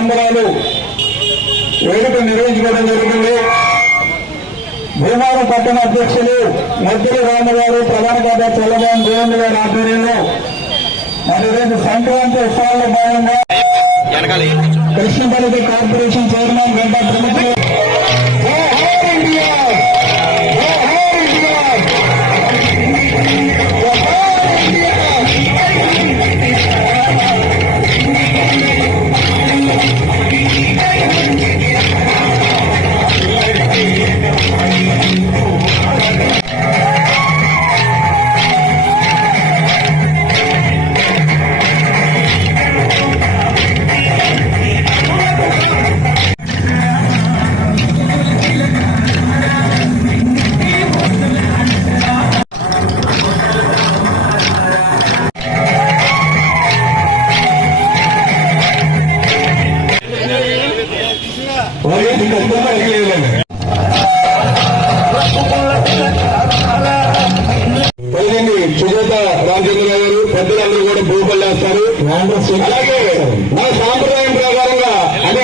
సంబరాలు వేడుక నిర్వహించుకోవడం జరిగింది. భీమవరం పట్టణ అధ్యక్షులు మద్దెల రామగారు, ప్రధాన కార్యదర్శి చల్లబాబు గోవింద్ గారి ఆధ్వర్యంలో మరి ఈరోజు సంక్రాంతి ఉత్సవాల్లో భాగంగా కృష్ణపల్లి కార్పొరేషన్ చైర్మన్ గంటా ప్రముఖులు సుజాత రామచంద్ర గారు పెద్దలందరూ కూడా భూపల్లి వేస్తారు. అలాగే మన సాంప్రదాయం ప్రకారంగా అంటే